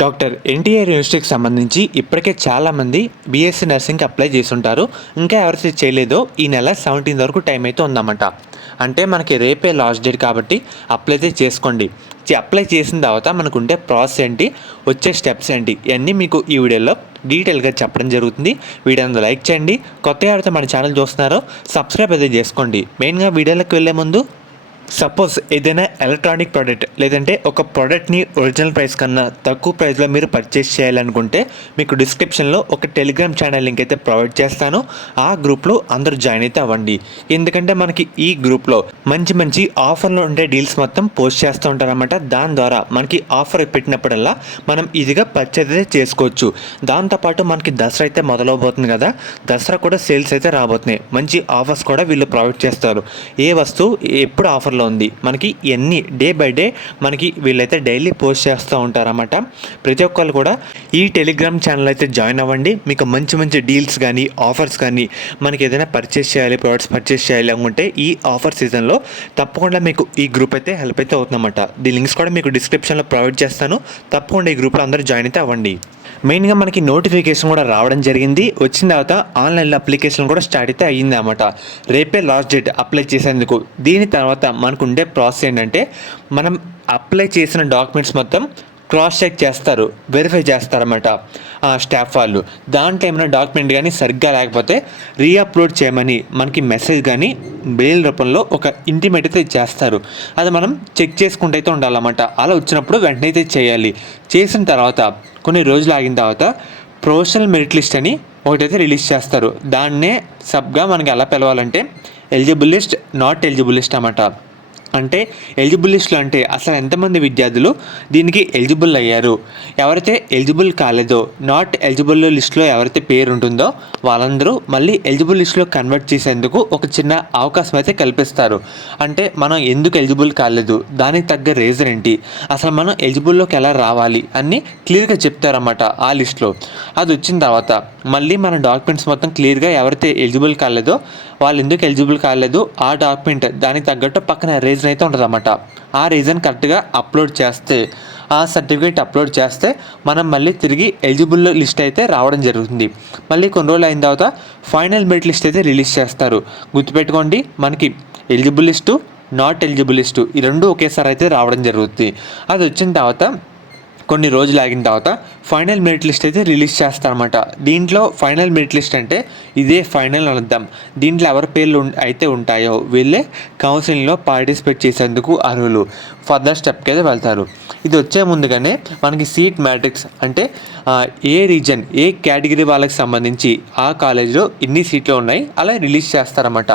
Doctor NTR యూనివర్సిటీకి సంబంధించి ఇప్పటికే చాలామంది బీఎస్సీ నర్సింగ్కి అప్లై చేసుంటారు. ఇంకా ఎవరైతే చేయలేదో ఈ నెల 17 వరకు టైం అయితే ఉందన్నమాట. అంటే మనకి రేపే లాస్ట్ డేట్ కాబట్టి అప్లై అయితే చేసుకోండి. అప్లై చేసిన తర్వాత మనకు ఉండే ప్రాసెస్ ఏంటి, వచ్చే స్టెప్స్ ఏంటి, ఇవన్నీ మీకు ఈ వీడియోలో డీటెయిల్గా చెప్పడం జరుగుతుంది. వీడియోని లైక్ చేయండి. కొత్తగా ఎవరైతే మన ఛానల్ చూస్తున్నారో సబ్స్క్రైబ్ అయితే చేసుకోండి. మెయిన్గా వీడియోలోకి వెళ్ళే ముందు సపోజ్ ఏదైనా ఎలక్ట్రానిక్ ప్రోడక్ట్ లేదంటే ఒక ప్రోడక్ట్ని ఒరిజినల్ ప్రైస్ కన్నా తక్కువ ప్రైస్లో మీరు పర్చేస్ చేయాలనుకుంటే మీకు డిస్క్రిప్షన్లో ఒక టెలిగ్రామ్ ఛానల్ లింక్ అయితే ప్రొవైడ్ చేస్తాను. ఆ గ్రూప్లో అందరూ జాయిన్ అయితే అవ్వండి. ఎందుకంటే మనకి ఈ గ్రూప్లో మంచి మంచి ఆఫర్లో ఉండే డీల్స్ మొత్తం పోస్ట్ చేస్తూ ఉంటారన్నమాట. దాని ద్వారా మనకి ఆఫర్ పెట్టినప్పుడల్లా మనం ఈజీగా పర్చేస్ అయితే చేసుకోవచ్చు. దాంతోపాటు మనకి దసరా అయితే మొదలవబోతుంది కదా, దసరా కూడా సేల్స్ అయితే రాబోతున్నాయి. మంచి ఆఫర్స్ కూడా వీళ్ళు ప్రొవైడ్ చేస్తారు. ఏ వస్తువు ఎప్పుడు ఆఫర్ ఉంది మనకి ఎన్ని డే బై డే మనకి వీళ్ళైతే డైలీ పోస్ట్ చేస్తూ ఉంటారన్నమాట. ప్రతి ఒక్కరు కూడా ఈ టెలిగ్రామ్ ఛానల్ అయితే జాయిన్ అవ్వండి. మీకు మంచి మంచి డీల్స్ కానీ ఆఫర్స్ కానీ మనకి ఏదైనా పర్చేస్ చేయాలి, ప్రోడక్ట్స్ పర్చేస్ చేయాలి అనుకుంటే ఈ ఆఫర్ సీజన్లో తప్పకుండా మీకు ఈ గ్రూప్ అయితే హెల్ప్ అయితే అవుతుందన్నమాట. దీని లింక్స్ కూడా మీకు డిస్క్రిప్షన్లో ప్రొవైడ్ చేస్తాను. తప్పకుండా ఈ గ్రూప్లో అందరూ జాయిన్ అయితే అవ్వండి. మెయిన్గా మనకి నోటిఫికేషన్ కూడా రావడం జరిగింది. వచ్చిన తర్వాత ఆన్లైన్లో అప్లికేషన్ కూడా స్టార్ట్ అయితే అయ్యింది అన్నమాట. రేపే లాస్ట్ డేట్ అప్లై చేసేందుకు. దీని తర్వాత మనకు ఉండే ప్రాసెస్ ఏంటంటే మనం అప్లై చేసిన డాక్యుమెంట్స్ మొత్తం క్రాస్ చెక్ చేస్తారు, వెరిఫై చేస్తారన్నమాట స్టాఫ్ వాళ్ళు. దాంట్లో ఏమైనా డాక్యుమెంట్ కానీ సరిగ్గా లేకపోతే రీఅప్లోడ్ చేయమని మనకి మెసేజ్ కానీ మెయిల్ రూపంలో ఒక ఇంటిమేట్ అయితే చేస్తారు. అది మనం చెక్ చేసుకుంటూ అయితే ఉండాలన్నమాట. అలా వచ్చినప్పుడు వెంటనే అయితే చేయాలి. చేసిన తర్వాత కొన్ని రోజులు ఆగిన తర్వాత ప్రొఫెషనల్ మెరిట్ లిస్ట్ అని ఒకటైతే రిలీజ్ చేస్తారు. దాన్నే సబ్గా మనకి ఎలా పిలవాలంటే eligible list, not eligible list అన్నమాట. అంటే ఎలిజిబుల్ లిస్టులో అంటే అసలు ఎంతమంది విద్యార్థులు దీనికి ఎలిజిబుల్ అయ్యారు, ఎవరైతే ఎలిజిబుల్ కాలేదో నాట్ ఎలిజిబుల్ లిస్టులో ఎవరైతే పేరు ఉంటుందో వాళ్ళందరూ మళ్ళీ ఎలిజిబుల్ లిస్టులో కన్వర్ట్ చేసేందుకు ఒక చిన్న అవకాశం అయితే కల్పిస్తారు. అంటే మనం ఎందుకు ఎలిజిబుల్ కాలేదు, దానికి తగ్గ రీజన్ ఏంటి, అసలు మనం ఎలిజిబుల్లోకి ఎలా రావాలి అన్నీ క్లియర్గా చెప్తారన్నమాట ఆ లిస్టులో. అది వచ్చిన తర్వాత మళ్ళీ మన డాక్యుమెంట్స్ మొత్తం క్లియర్గా ఎవరైతే ఎలిజిబుల్ కాలేదో వాళ్ళు ఎందుకు ఎలిజిబుల్ కాలేదు ఆ డాక్యుమెంట్ దానికి తగ్గట్టు పక్కన రీజన్ అయితే ఉంటుందన్నమాట. ఆ రీజన్ కరెక్ట్గా అప్లోడ్ చేస్తే, ఆ సర్టిఫికేట్ అప్లోడ్ చేస్తే మనం మళ్ళీ తిరిగి ఎలిజిబుల్ లిస్ట్ అయితే రావడం జరుగుతుంది. మళ్ళీ కొన్ని రోజులు అయిన తర్వాత ఫైనల్ మెరిట్ లిస్ట్ అయితే రిలీజ్ చేస్తారు. గుర్తుపెట్టుకోండి, మనకి eligible list, not eligible list ఈ రెండు ఒకేసారి అయితే రావడం జరుగుతుంది. అది వచ్చిన తర్వాత కొన్ని రోజులు ఆగిన తర్వాత ఫైనల్ మెరిట్ లిస్ట్ అయితే రిలీజ్ చేస్తారన్నమాట. దీంట్లో ఫైనల్ మెరిట్ లిస్ట్ అంటే ఇదే ఫైనల్ అనుద్దాం. దీంట్లో ఎవరి పేర్లు అయితే ఉంటాయో వీళ్ళే కౌన్సిలింగ్లో పార్టిసిపేట్ చేసేందుకు అర్హులు. ఫర్దర్ స్టెప్కి అయితే వెళ్తారు. ఇది వచ్చే ముందుగానే మనకి సీట్ మ్యాట్రిక్స్ అంటే ఏ రీజన్, ఏ కేటగిరీ వాళ్ళకి సంబంధించి ఆ కాలేజీలో ఎన్ని సీట్లు ఉన్నాయి అలా రిలీజ్ చేస్తారన్నమాట.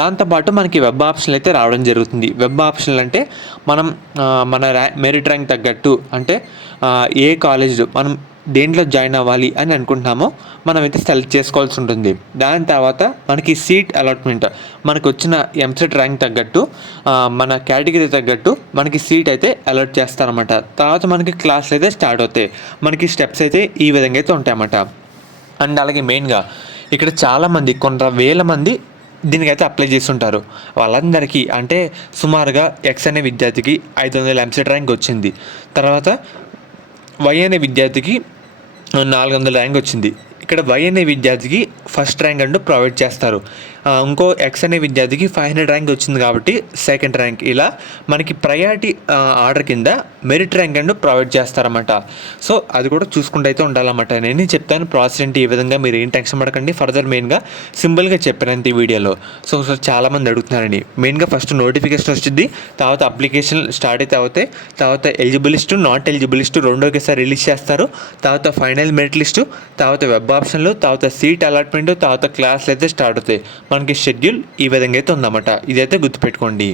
దాంతోపాటు మనకి వెబ్ ఆప్షన్లు అయితే రావడం జరుగుతుంది. వెబ్ ఆప్షన్లు అంటే మనం మన మెరిట్ ర్యాంక్ తగ్గట్టు అంటే ఏ కాలేజ్ మనం దేంట్లో జాయిన్ అవ్వాలి అని అనుకుంటున్నామో మనమైతే సెలెక్ట్ చేసుకోవాల్సి ఉంటుంది. దాని తర్వాత మనకి సీట్ అలాట్మెంట్, మనకు వచ్చిన ఎంసెట్ ర్యాంక్ తగ్గట్టు మన కేటగిరీ తగ్గట్టు మనకి సీట్ అయితే అలాట్ చేస్తారన్నమాట. తర్వాత మనకి క్లాసులు అయితే స్టార్ట్ అవుతాయి. మనకి స్టెప్స్ అయితే ఈ విధంగా అయితే ఉంటాయన్నమాట. అండ్ అలాగే మెయిన్గా ఇక్కడ చాలామంది కొంత వేల మంది దీనికైతే అప్లై చేస్తుంటారు. వాళ్ళందరికీ అంటే సుమారుగా ఎక్స్ అనే విద్యార్థికి 500 ఎంసెట్ ర్యాంక్ వచ్చింది. తర్వాత వై అనే విద్యార్థికి 400 ర్యాంక్ వచ్చింది. ఇక్కడ వై అనే విద్యార్థికి ఫస్ట్ ర్యాంక్ అంటూ ప్రొవైడ్ చేస్తారు. ఇంకో ఎక్స్ అనే విద్యార్థికి 500 ర్యాంక్ వచ్చింది కాబట్టి సెకండ్ ర్యాంక్. ఇలా మనకి ప్రయారిటీ ఆర్డర్ కింద మెరిట్ ర్యాంక్ అంటూ ప్రొవైడ్ చేస్తారన్నమాట. సో అది కూడా చూసుకుంటూ అయితే ఉండాలన్నమాట. నేను చెప్తాను ప్రాసెస్ ఏంటి, ఈ విధంగా మీరు ఏం టెన్షన్ పడకండి. ఫర్దర్ మెయిన్గా సింపుల్గా చెప్పానంత ఈ వీడియోలో. సో చాలామంది అడుగుతున్నారండి. మెయిన్గా ఫస్ట్ నోటిఫికేషన్ వచ్చింది, తర్వాత అప్లికేషన్ స్టార్ట్ అయితే అవుతాయి, తర్వాత eligible list, not eligible list రెండు ఒకేసారి రిలీజ్ చేస్తారు. తర్వాత ఫైనల్ మెరిట్ లిస్టు, తర్వాత వెబ్ ఆప్షన్లు, తర్వాత సీట్ అలాట్మెంట్, తర్వాత క్లాసులు అయితే స్టార్ట్ అవుతాయి. మనకి షెడ్యూల్ ఈ విధంగా అయితే ఉందన్నమాట. ఇదైతే గుర్తుపెట్టుకోండి.